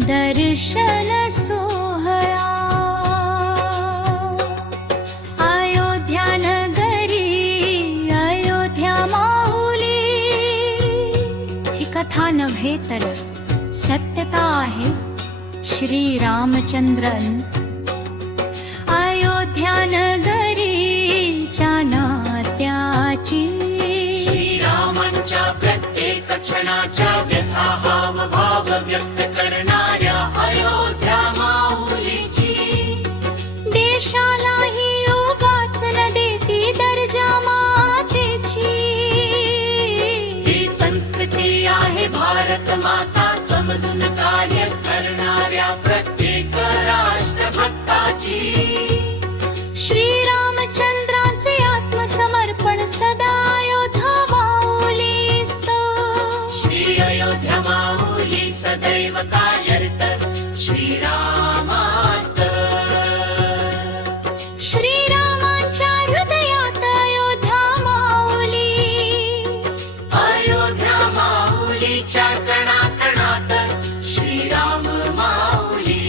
दर्शन सोहळा अयोध्या नगरी अयोध्या माऊली। ही कथा नव्हे तर सत्यता आहे श्री रामचंद्रन अयोध्या नगरीच्या नात्याची। श्रीरामांच्या प्रत्येक क्षणाच्या व्यथा हावभाव व्यक्त करणाऱ्या अयोध्या माऊलीची। देशालाही उगाच न देती दर्जा मातेची। ही संस्कृती आहे भारत माता समजून कार्य करणाऱ्या प्रत्येक राष्ट्रभक्ताची। श्रीरामचंद्राचे आत्मसमर्पण सदा अयोध्या माऊलीस्तो। श्री अयोध्या माऊली सदैव कार्यरत श्रीरामास्त। श्रीरामांच्या हृदयात अयोध्या माऊली। अयोध्या माऊलीच्या कणाकणात श्रीराम माऊली।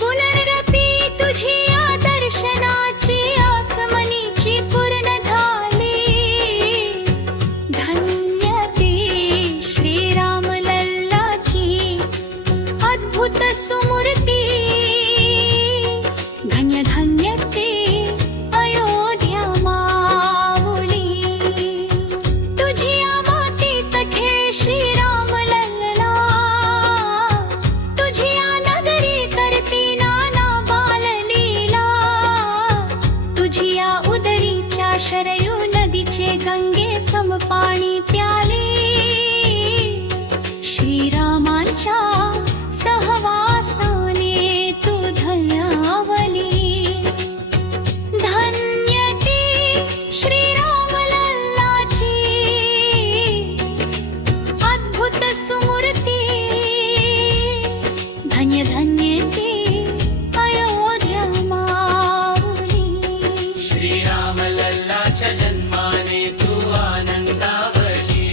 पुनरपी तुझी या दर्शनाची आसमनीची पूर्ण झाली। धन्य ती श्रीराम लल्लाची अद्भुत सुमूर्ती। धन्य धन्य ते अयोध्या माऊली। तुझी या मातीत खेळ श्रीराम लल्ला। तुझी या नगरी करती नाना बाललीला। तुझी या उदरीच्या शरयू नदीचे गंगे समपाणी प्याले। श्रीरामांच्या सहवासाने तू धन्यावली। धन्य ती श्रीराम लल्लाची अद्भुत सुमूर्ती। धन्य धन्य ते अयोध्या माऊली। श्रीराम लल्लाच्या जन्माने तू आनंदावली।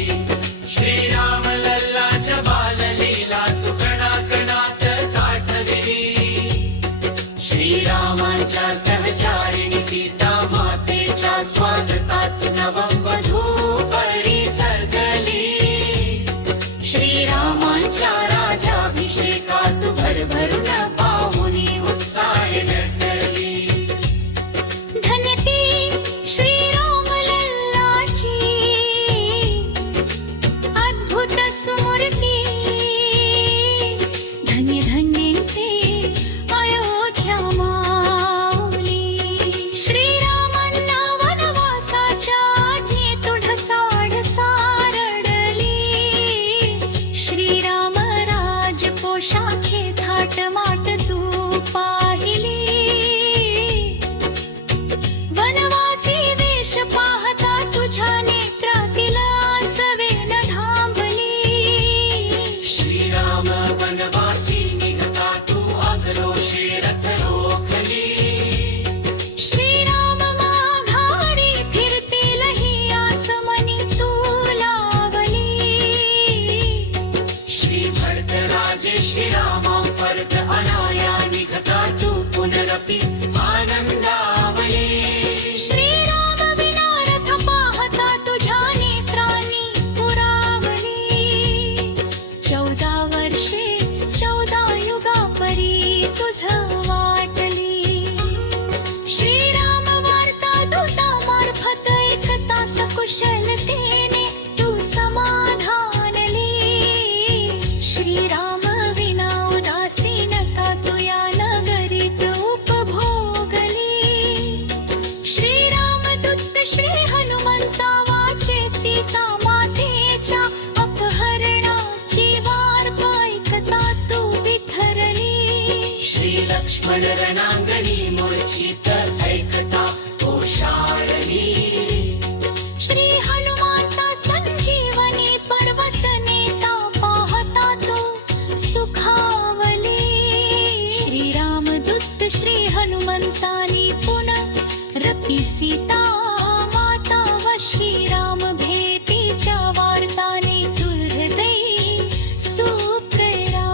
श्रीराम लल्लाच्या बाललीला तू कणाकणात साठविली। श्रीरामांच्या सहचारिणी सीता मातेच्या स्वागतात नववधू परी सजली। श्रीरामांच्या राज्याभिषेकात भरभरून पाहुणी उत्साह नटली। धन्य ती श्रीराम लल्लाची अद्भुत सुमूर्ती। धन्य धन्य ते अयोध्या माऊली। श्रीरामांना वनवासाच्या आज्ञेतून ढसाढसा रडली। श्रीराम राजपोशाखे थाटमाट तू पाहिली। वनवासी वेश पाहता तुझ्या नेत्रातील आसवेन थांबली। श्रीराम वनवासी निघता तू आक्रोशे रथ रोखली। श्रीराम माघारी फिरतील ही आसमनी तू लावली। श्री भरतराजे श्रीरामा परत अनाया निघता तू पुनरपि आनंदावले। श्रीराम विनारथ पाहता तुझ्या नेत्रांनी पुरावली। 14 वर्षे 14 युगापरी तुझ वाटली। श्रीराम वार्ता दूता मार्फत ऐकता सकुशलतेने तू समाधानली। श्रीराम विना उदासीनता तू या नगरीत उपभोगली। श्रीरामदूत श्री हनुमंता वाचे सीता मातेच्या अपहरणाची वार्ता ऐकता तू बिथरली। श्री लक्ष्मण रणांगणी मूर्छित ऐकता ओशाळली। श्री हनुमंता संजीवनी पर्वत नेता पाहता तो सुखावली। श्रीरामदूत श्री हनुमंतानी पुनरपि सीता माता व श्रीराम भेटीच्या वार्ताने तू हृदयी सुप्रेरा।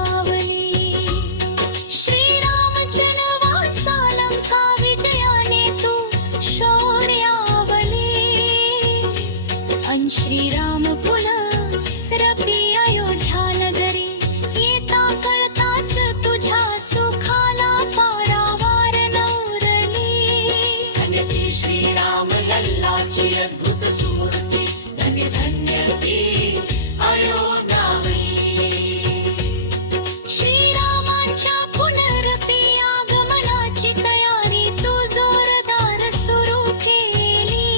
अयोध्यावळी. श्रीरामांच्या पुनरपी आगमनाची तयारी तू जोरदार सुरू केली.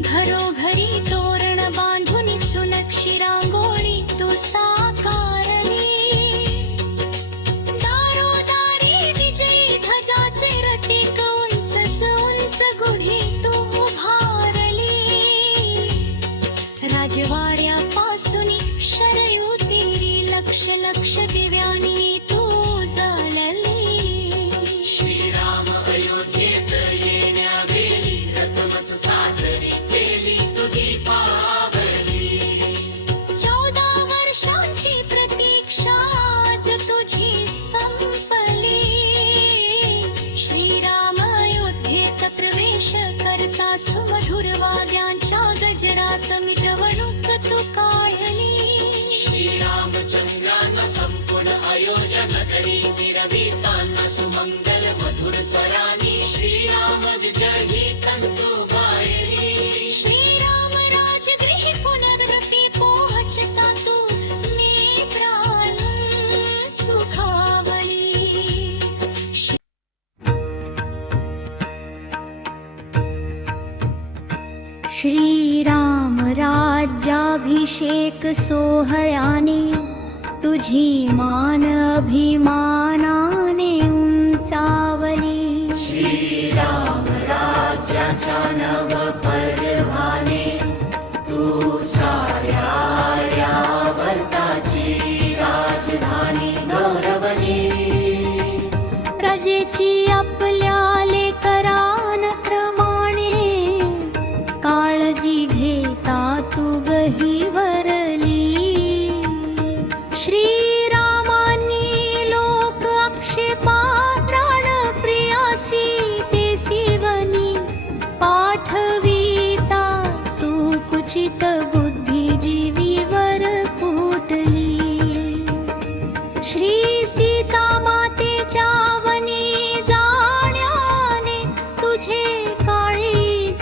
घरोघरी तोरण बांधून सुनक्षी रांगोळी तू साकारली. दारोदारी विजयी ध्वजाचे रतिक उंच उंच गुढी तू उभारली. राजवाड्यापासून शरयू तीरी लक्ष लक्ष दिव्यांनी तू जळली. श्रीराम अयोध्येत येण्यावेळी प्रथमच साजरी केली तू दीपावली. 14 वर्षांची प्रतीक्षा आज तुझी संपली. श्रीराम अयोध्येत प्रवेश करता सुमधुर वाद्यांच्या गजरात मिरवणूक तू काढली. श्रीरामचंद्रांना संपूर्ण अयोध्या नगरी मिरविताना सुमंगल मधुर स्वरांनी श्रीराम विजय ही तंतु गायली. श्रीराम राजगृही पुनरपी पोहचता तू मी प्राण सुखावली. श्रीराम राज्याभिषेक सोहळ्याने तुझी मान अभिमानाने उंचावली. श्रीराम राज्याच्या नव पर्वाने तू साऱ्या आर्यावर्ताची राजधानी गौरवली. प्रजेची आपल्या लेकरांप्रमाणे काळजी घेता तू गहिवरली. श्रीरामांनी लोक आक्षेपा प्राणप्रियासी ते सिवनी पाठविता तू कुचित बुद्धिजीवीवर फुटली. श्री सीता मातेच्या वनी जाण्याने तुझे काळीज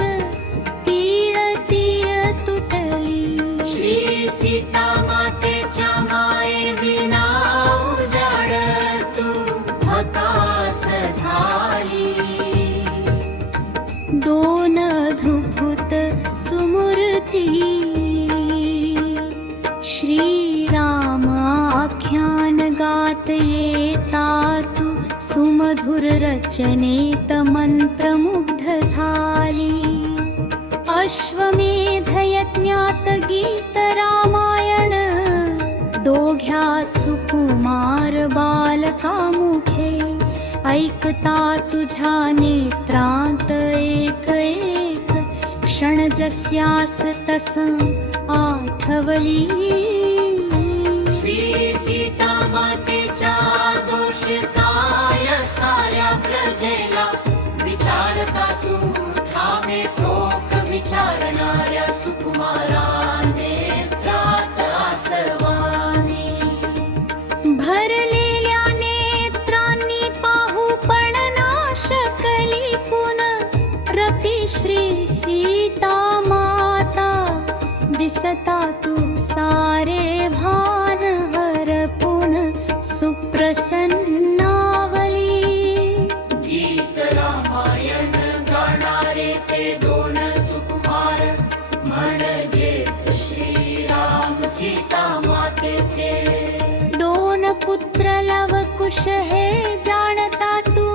तीळ तीळ तुटली. श्री सीता मातेच्या माये विना उजाड तू हताश झाली. दोन अद्भुत सुमूर्ती श्रीराम आख्यान गात येता तू सुमधुर रचनेत मंत्रमुग्ध झाली. अश्वमेध यज्ञात गीत रामायण दोघ्या सुकुमार बालकामुखे ऐकता तुझ्या नेत्रांत एक एक क्षण जस्यास तस आठवली. श्री सीता मातेच्या दोष काय साऱ्या प्रजेला विचारता तू ठामे ठोक विचारणाऱ्या सुकुमाराने प्रात आसवानी. भरलेल्या नेत्रांनी पाहू पण ना शकली पुनरपी श्री सीता माता. दिसता तू सारे भान हरपून सुप्रसन्नावली. गीत रामायण गाणारे ते दोन सुकुमार म्हणजेच श्रीराम सीता मातेचे. दोन पुत्र लवकुश हे जाणता तू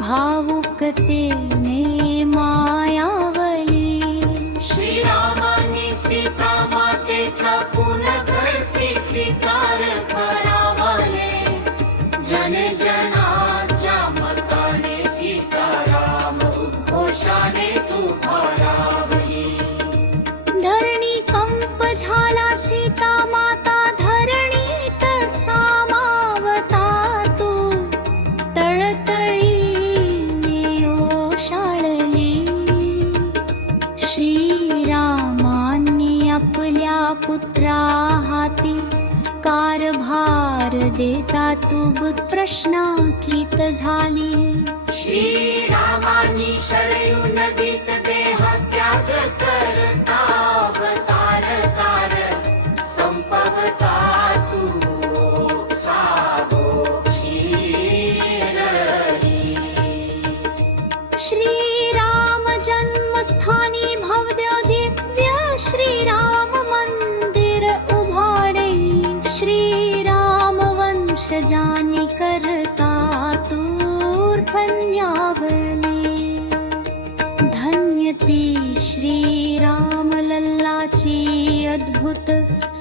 भावुकतेने मायावली. श्रीरामांनी सीता मातेचा पुनर्कल्पी स्वीकार करावले. जन जनाच्या मताने सीताराम उद्घोषाने तू भारावली. धरणी कंप झाला सीता माता धरणीत सामावता तू. तळतळीने ओशाळली. श्रीरामांनी आपल्या पुत्रा हाती कारभार देता तू बुध प्रश्नांकित झाली. श्रीरामांनी शरयू नदीत देह त्याग करता अवतार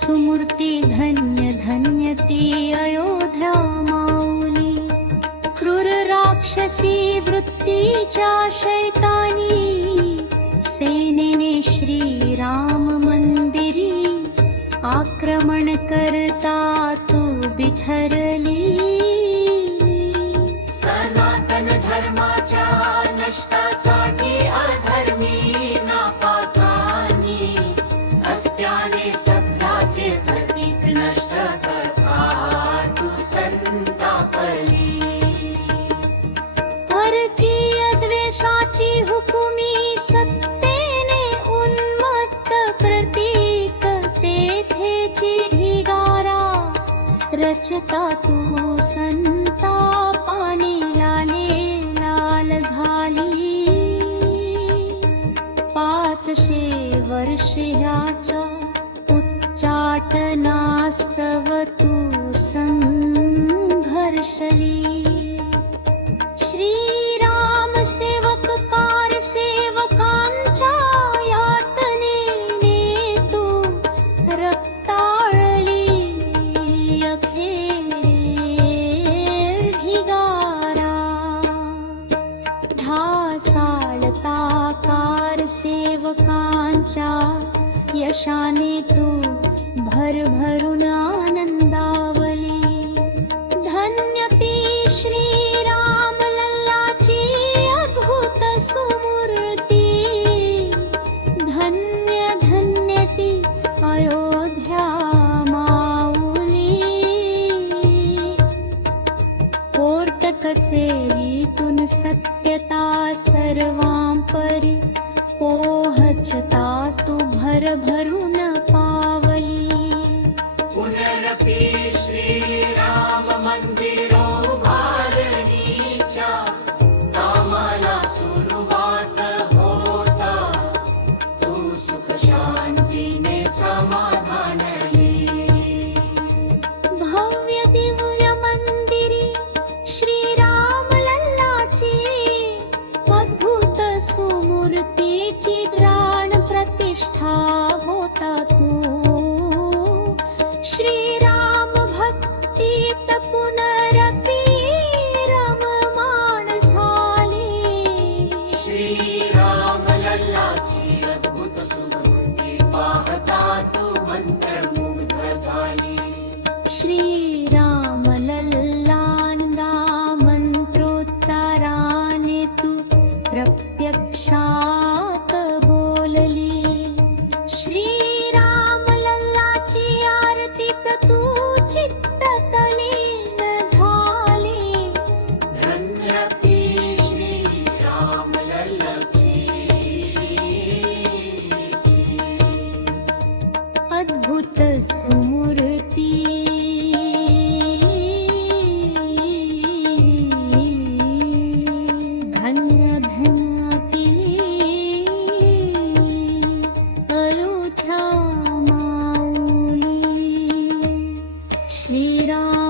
सुमूर्ती धन्य धन्य ती अयोध्या माऊली. क्रूर राक्षसी वृत्तीच्या शैतानी सेनेने श्रीराम मंदिरी आक्रमण करता तू बिथरली. सनातन धर्माच्या नष्टासाठी अधर्मी नापाकानी अस्त्याने सत्याचे प्रतीक नष्ट करता तू संतापली. परकीय द्वेषाची हुकुमी सत्तेने उन्मत्त प्रतीक तेथेची ढिगारा रचता तू संतापाने लाले लाल झाली. 500 वर्षे ह्याच्या उच्चाटनास्तव तू संघर्षली. श्रीराम सेवककार सेवकांच्या यातनेने तू रक्ताळली अखेर ढिगारा. ढासाळता कार सेवकांच्या यशाने तू भरभरून आनंदावली. धन्य ती श्रीराम लल्लाची अद्भुत सुमूर्ती. धन्य धन्य ती अयोध्या माऊली. कोर्ट कचेरीतून सत्यता सर्वांपरी पोहचता तू भरभरून पावली. पुनरपि श्रीराम मंदिरो उभारणीच्या कामाला सुरुवात होता तू सुख शांतीने समाधानली. भव्य दिव्य मंदिरी श्रीराम लल्लाची अद्भुत सुमूर्तीची द्राण प्रतिष्ठा होता तू. श्रीराम भक्तीत पुनरपि रममाण झाली. श्रीराम लल्लाची अद्भुत सुमूर्ती पाहता तू मंत्रमुग्ध झाली. श्रीराम लल्लांदा मंत्रोच्चाराने तू प्रत्यक्षात बोलली. श्रीराम लल्लाची आरतीत तू चित्त तलीन झाली. धन्यपि श्रीराम लल्लाची अद्भुत सुमूर्ती. धन्य धन्य ती अयोध्या माऊली. श्रीराम